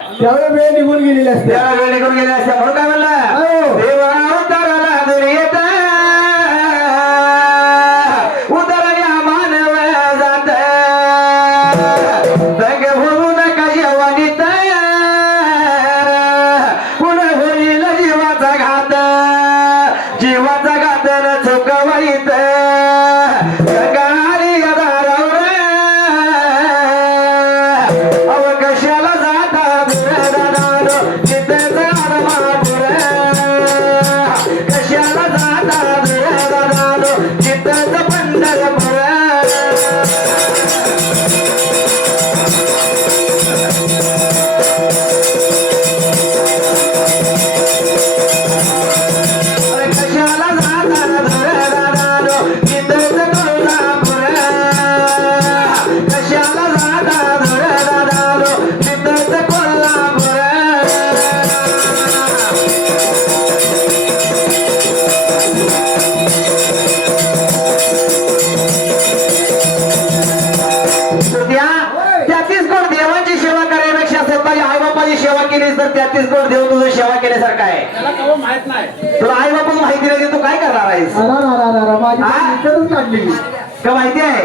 त्यावेळी वेळ निघून गेलेली असते. त्यावेळी वेळ निघून गेलेली असते. म्हणून काय म्हणलं, देवा उतरला दुनियेत उतरल्या मानव जात दंग होऊ नका जेवणीत पुढे होईल जीवाचा घात जीवाचा घात न चुकवाईत गंगारी दारावर अवकाशाला जाता दुरदानो चित्तच आडमापुर कशाला जाता दुरदानो चित्तच पंढरपूर कशाला जाता दुरदानो चित्तच कोल्हापूर कशाला जाता दुरदानो चित्तच कोल्हापूर त्या 33 कोट देवांची सेवा करण्यापेक्षा स्वतःच्या आई बापाची सेवा केली तर 33 कोट देव तुझं सेवा केल्यासारखं आहे. त्याला कवा माहित नाही. तुला आई बापाची माहिती नाही तू काय करणार आहेस माझी हा? इज्जतच काढली मी. का माहिती आहे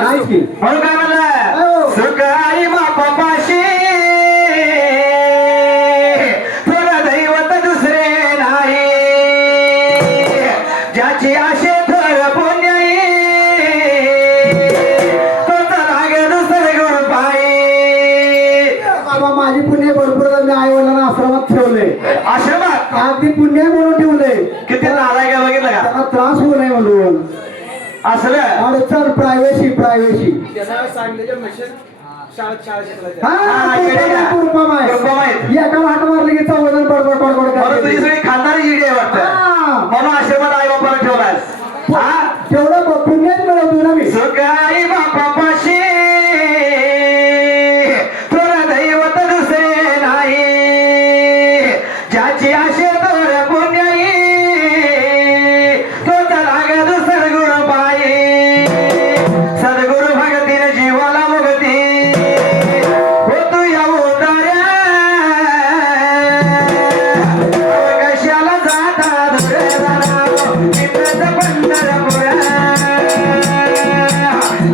नाहीच की. म्हणून काय म्हणलं, सुख आई बापाशी थोडं दैवत दुसरे नाही ज्याची आशे थोर पुण्याई तोच लागे दुसरे गुरु पायी. बाबा माझी पुण्य भरपूर मी आई वडिलांना आश्रमात ठेवले. आश्रमात अगदी पुण्य म्हणून ठेवले. किती नालायक आहे बघितलं का त्याला त्रास होऊ नये म्हणून. असलं अडचण प्रायव्हसी हा, इकडे या. कुरुपम आहेत. एका वाट मारली की चौघजण बडबड बडबड म्हणून तुझी करते. सगळी खानदारी जिडी आहे वाटतं. हा. म्हणून आश्रमात आई बापाला ठेवलास. हा तेवढं पुण्यच मिळवतो ना मी. सुख आई बापापाशी थोडं दैवत दुसरे नाही ज्याची आशे थोर पुण्याई तोच लाग दुसर गुरु पायी सद्गुरु भगतीन जीवाला मुगती होतू या उतार्या अवकाशाला जाता दुर्दानो चित्तच पंढरपूर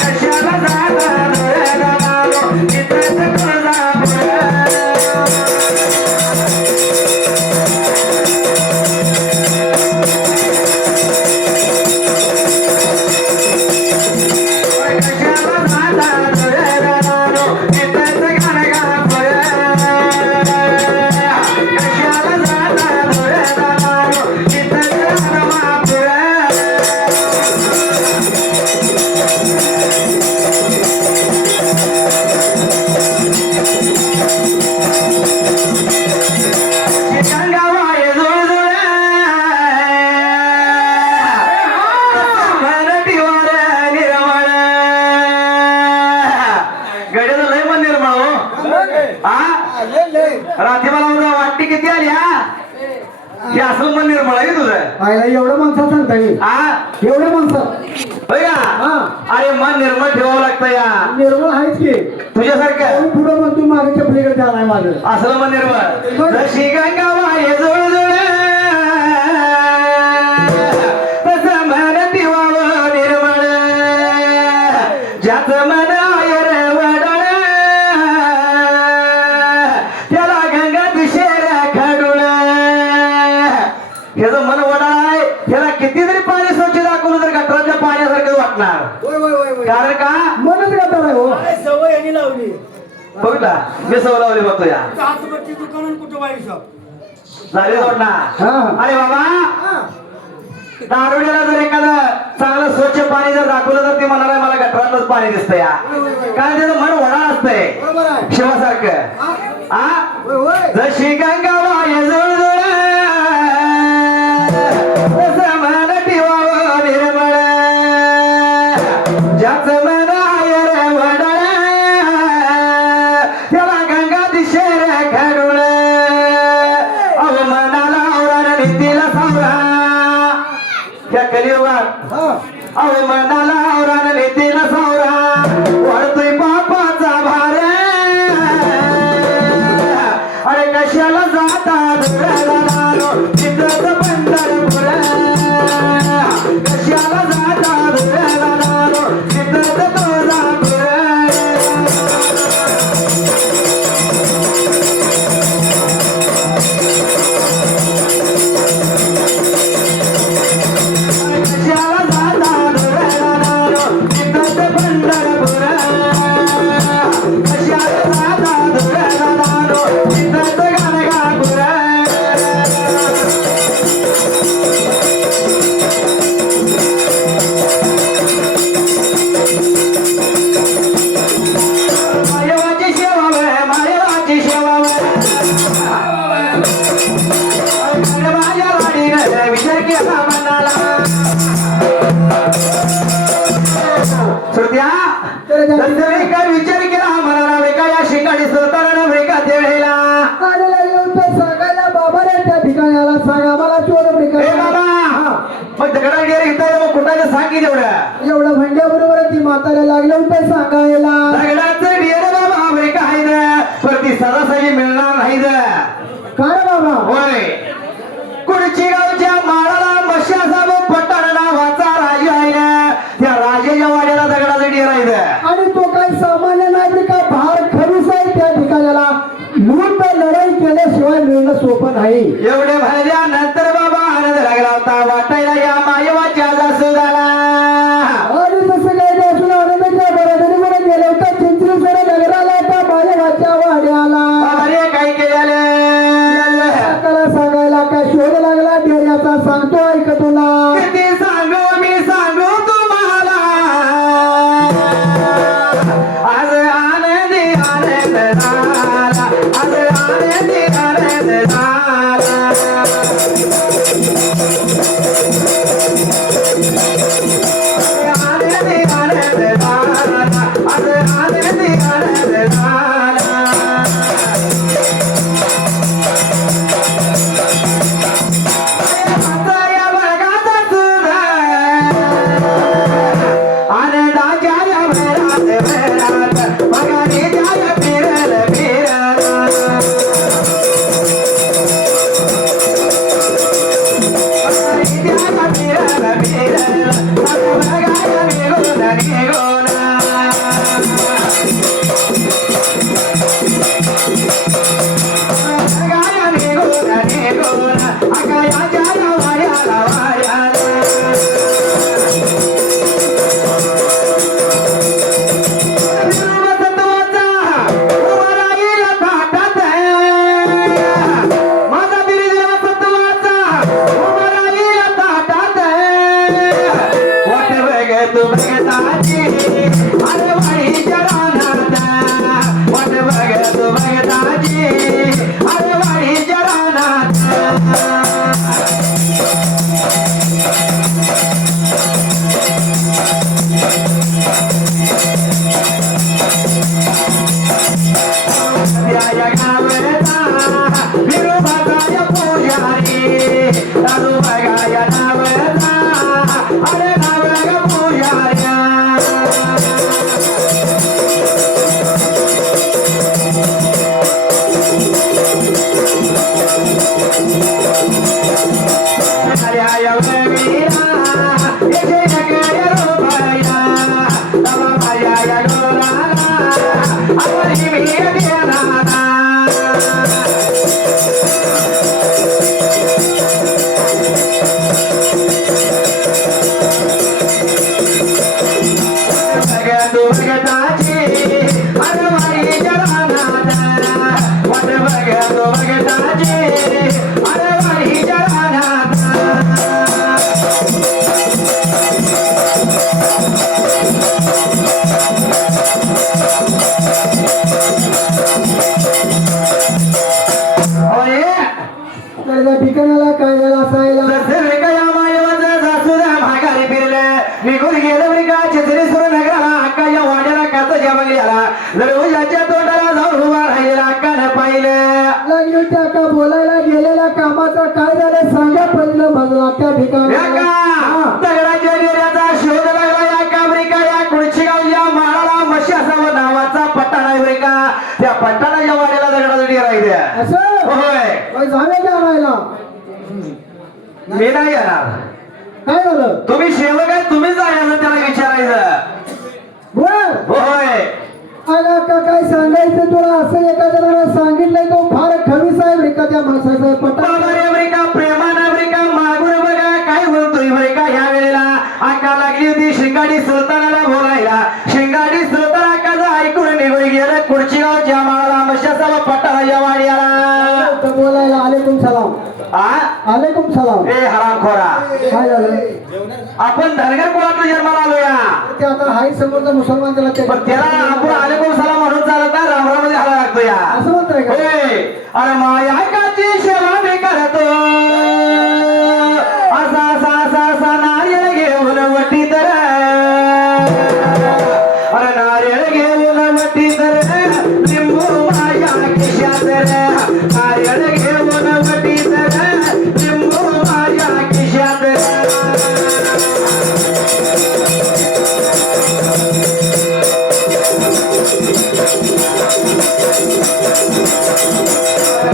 कशाला जाता दुर्दानो चित्तच कोल्हापूर कशाला जाता दुर्दानो चित्तच गाणगापूर कशाला जाता दुर्दानो चित्तच गाणगापूर गंगाबाई जुळजुळ मराठीवर निर्मळ गड्याचं लय मन निर्मळ हो. हा रात्री मला उद्या वाटते किती आली हा हे असं मन निर्मळ आहे तुझं. आईला एवढं माणसात सांगता येईल. हा एवढं माणसात होय का हा. अरे मन निर्मळ ठेवावं लागतं या निर्मळ आहेच की. तुझ्यासारखं पुढे म्हणतो मागे चपलीकडे ध्यान आहे माझं. असलं मन निर्मळ जशी गंगाबाई जुळजुळ तसं मन ठेवावं निर्मळ ज्याचं मन आयर वडळ त्याला गंगा दिशेर खडुळ ह्याचं मन वडळ आहे ह्याला किती जरी पाणी स्वच्छ दाखवलं तर गटराच्या पाण्यासारखं वाटणार. कारण का मनच गाता नाही हो. सवय यांनी लावली. बघितला मी सवय लावली बघतो या हातभरची दुकान कुठं वाईट शॉप. झाले हा. जोडणार. अरे बाबा दारुड्याला जर एखादं चांगलं स्वच्छ पाणी जर दाखवलं तर ते म्हणाला मला गटरातच पाणी दिसतंय या कारण त्याचं मन वडा असतंय बरोबर आहे. शिवासारखं. आ होय, होय. जशी गंगाबाई जुळजुळ तसं मन ठेवावं निर्मळ ज्याचं मन आयर वडळ त्याला गंगा दिशेर खडुळ अवमनाला आवरण नीतीला सावरा त्या कलियुगात अवमनाला आवरण नीतीला सावरा वाढतोय पापाचा भार गेला मनाला श्रोत्या तरी काय विचार केला मनाला वेका या शिकाडी सुलताना वेका देवेला आणि लागलं तर सांगायला बाबा रे त्या ठिकाणाला सांगा मला चोर ए ठिकाणी बाबा मग दगडा गेले इथं मग कुठाचं सांगी तेवढं एवढं भांड्या बरोबर ती म्हाताऱ्या लागलं होतं सांगायला दगडाचं डेर बाबा वेका आहे पण ती सरासरी मिळणार नाही काय बाबा होय कुडची गावच्या माळाला मशासा पट्टाण नावाचा राजा आहे ना त्या राजाच्या वाड्याला दगडाचं डेर आहे आणि तो काही सामान्य नागरिक का भार खरीच आहे त्या ठिकाणाला लूट लढाई केल्याशिवाय मिळणं सोपं नाही एवढे भरल्यानंतर बाबा आनंद लागला होता वाटायला या मायवाच्या जासू झाला आणि तसं काय ते असून आनंदाच्या बरोबरी मध्ये गेलं होतं चिंचणीश्वर नगराला त्या मायवाच्या वाड्याला अरे काय केलेलं त्याला सांगायला काय शोध लागला डेऱ्याचा सांगतो ऐक तुला किती सांगू मी सांगू तुम्हाला आज आनंदी आनंद झाला आज आनंदी आनंद झाला आनंदी आनंद झाला आज आनंदी आनंद झाला या बळगाचा सुरा आनंदाच्या या भरात मगाने जाय फिरल फिरल फिरल फिरल बघाया निघून निघून बघाया निघून निघून आकायाच्या वाऱ्याला वाऱ्याला अरे वाणी जरानात वाट बघ तू बघताची अरे वाणी जरानात या गावचा विरोधाचा पुजारी दारू बघाया नावचा अरे नाव पुजारी त्या ठिकाणाला काय झालं असायला भागारी फिरले निघून गेलं का चित्रेश्वर नगराला अक्काच्या वाड्याला काचाच्या बंगल्याला दरवाजाच्या तोंडाला जाऊन उभा राहिलेला अक्कानं पाहिलं लागली होती अक्का बोलायला गेलेल्या कामाचं काय झालं सांगा पहिलं बाजूला त्या ठिकाणी दगडाच्या डेऱ्याचा शोध लागला या कामरिका या कुडची गावच्या माळाला मशासावर नावाचा पट्टा नाही बरे का त्या पट्टाच्या वाड्याला दगडाचा डेरा आहे असं होय झालं का आणायला मी नाही येणार काय झालं तुम्ही सेवक आहे तुम्ही जायचं त्याला विचारायचं बर होय अगं का काय सांगायचं तुला असं एखाद्याला सांगितलंय तो फार खवीस आहे एखाद्या माणसाचा पट्टा अमेरिका प्रेमान अमेरिका मागून बघा काय बोलतोय अमेरिका ह्या वेळेला आका लागली होती शिंगाडी सुलतानाला बोलायला शिंगाडी सुलतान आकाचं ऐकून निघून गेलं कुडची गावच्या माळाला मशासाला पट्टाच्या वाड्याला बोलायला आलेकुम सलाम आलेकुम सलाम ए हरामखोरा काय झालं आपण धनगर कुळातून जन्माला आलोया ते आता हाय समोरचा मुसलमान त्याला पण त्याला आपण आलेकुम सलाम म्हणून चालत नाही रामरामध्ये घाला लागतो या असं म्हणताय का अरे माया काची सेवा मी करतो असा नारळ घेऊन वटीत लिंबू माझ्या खिशात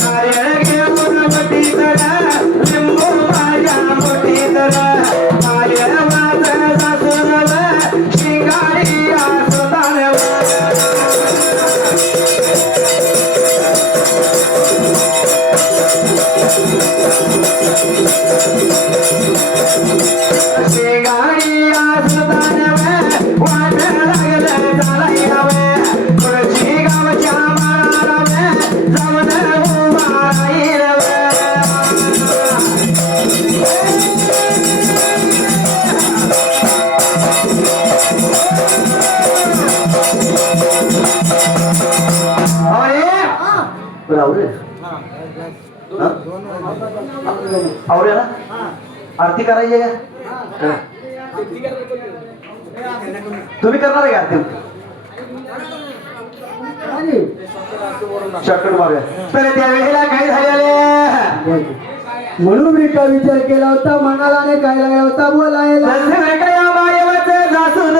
नारळ घेऊन वटीत लिंबू माझ्या मुठीत माझ्या माझं सासूरव शिंगाडी आसुतानव शिंगाडी आसुतानव वाट लागलं चालायला खुर्ची गावच्या माळाला जाऊन उभा राहील आवडेला आरती करायची आहे का तुम्ही करणार आहे का आरती शॉर्टकट मारूया तर त्यावेळेला काय झालेले म्हणून मी का विचार केला होता मनाला आणि काय लागला होता बोलायला जासून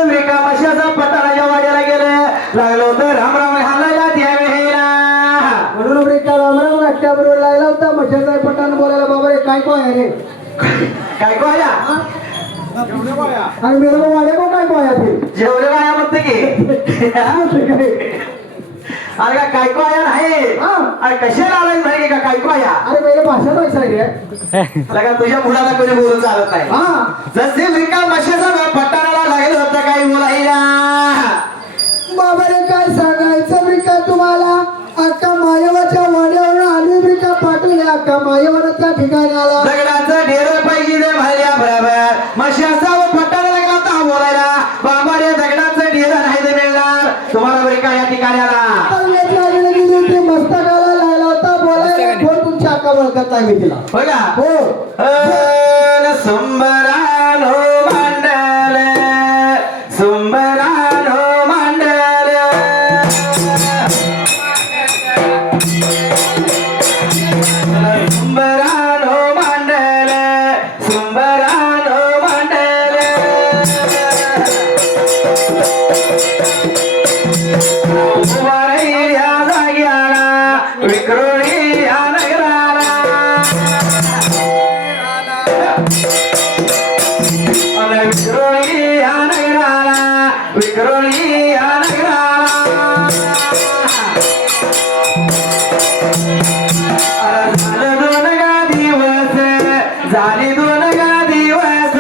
मशाचा पटाला वाड्याला गेले लागलो होतं राम राम घालायला त्यावेळेला म्हणून का रामराम नाट्या बरोबर लागला होता मशाचा पटान बोलायला बाबा रे काय कोय रे काय कोया आणि मेरे को वाड्या को काय कोया फिर जेवढे बाया म्हणते की अरे का काय कोया नाही अरे कशाला आलाय नाही का काय कोया अरे मेरे भाषा पैसा रे लगा तुझ्या मुलाला कोणी बोलून चालत नाही हा जसे विका मशाचा पटाला लागलं होतं काही बोलायला बाबा रे काय सांगायचं मी का तुम्हाला अक्का मायवाच्या वाड्यावरून आली मी का पाठवले अक्का मायवाच्या ठिकाणी आला दगडाचं ढेर पाहिजे रे भाल्या बरोबर मशाचा पटाला लागला होता बोलायला बाबा रे दगडाचं ढेर नाही ते मिळणार तुम्हाला बरी का या ठिकाणी आला मस्तकाला लागला होता बोलायला कोण तुमच्या अक्का ओळखत नाही मी तिला बघा हो सुंबरानो मांडल सुंबरानो मांडल सुंबरानो मांडल सुंबरानो मांडल उभारी या जाग्याला विक्रोळी या नगराला विक्रोळी या नगराला विक्रोळी या नगराला झालं दोन गा दिवस झाली दोन गा दिवस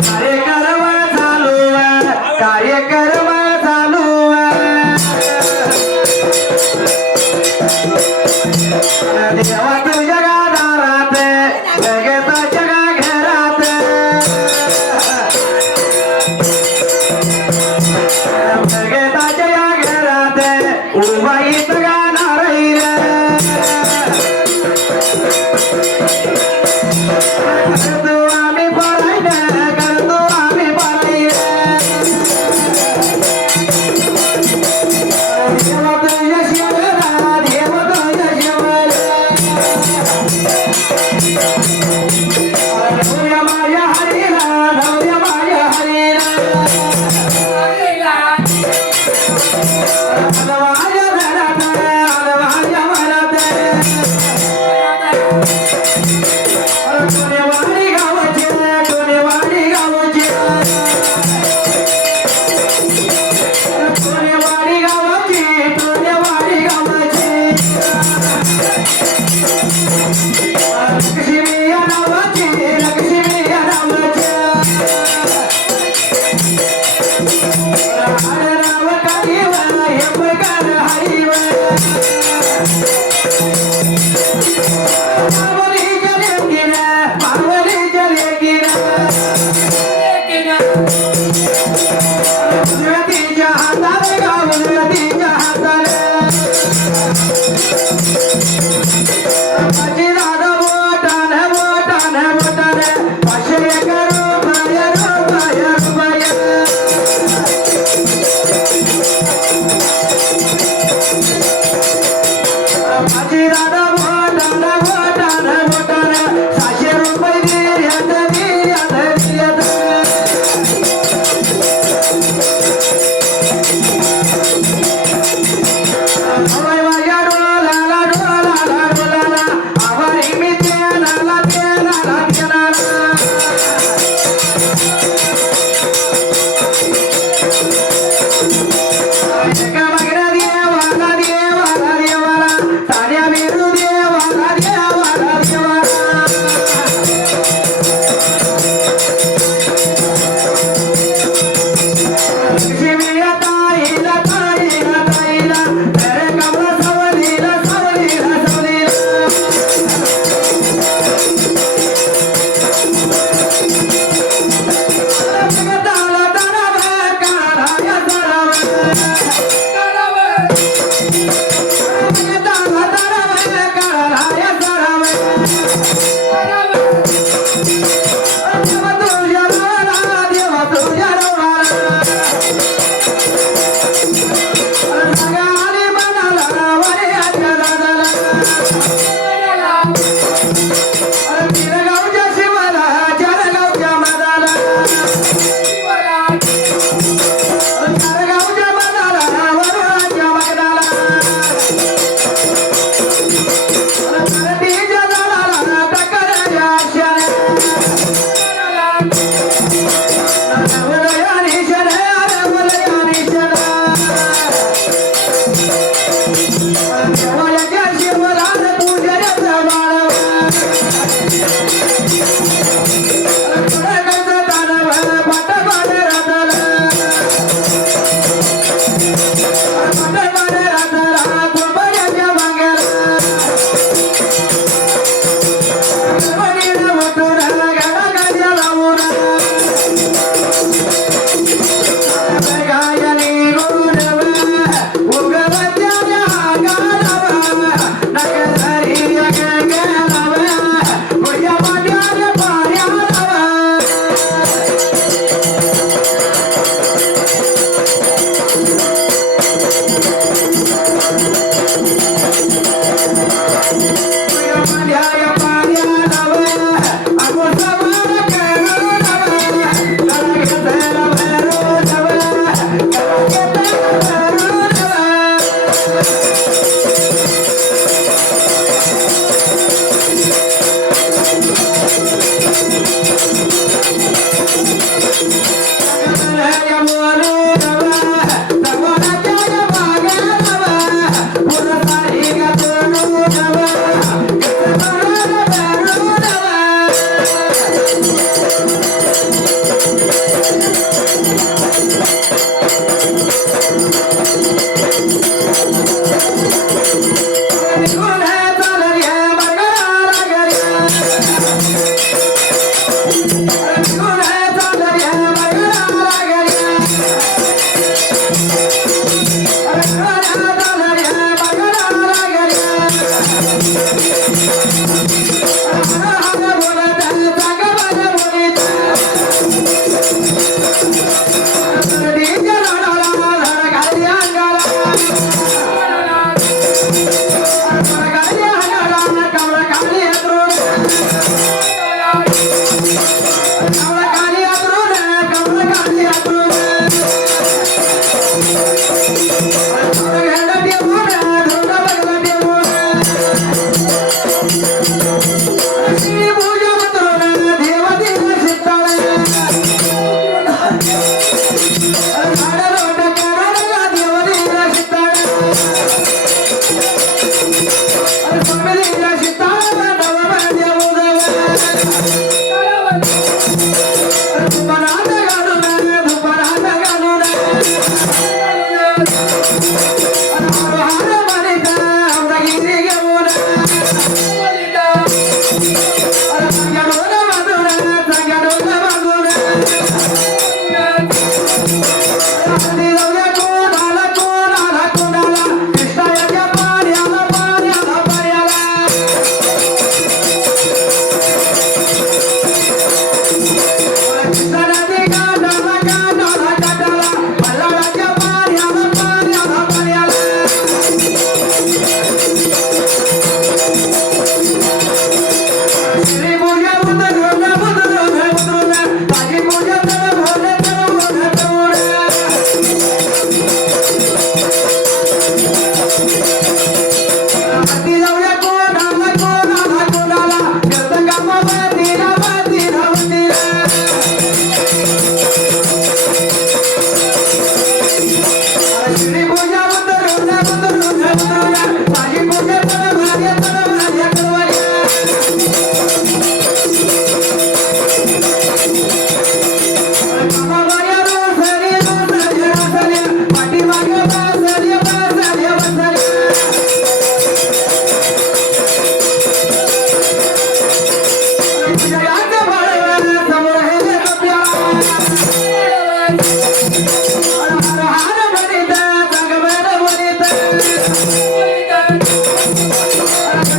कार्यक्रम चालू कार्यक्रम चालू देवा तुझ्या दारात जगताच्या घरात जगताच्या या घरात उभाईत गाणार करतो आम्ही पळायला करतो आम्ही पळायला देवा तुझ्या शिवला देव तुझ्या शिवला माझ्या हरीला नवऱ्या माझ्या हरीला माझ्या घरात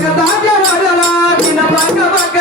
जगताच्या वाड्याला तिनं पाक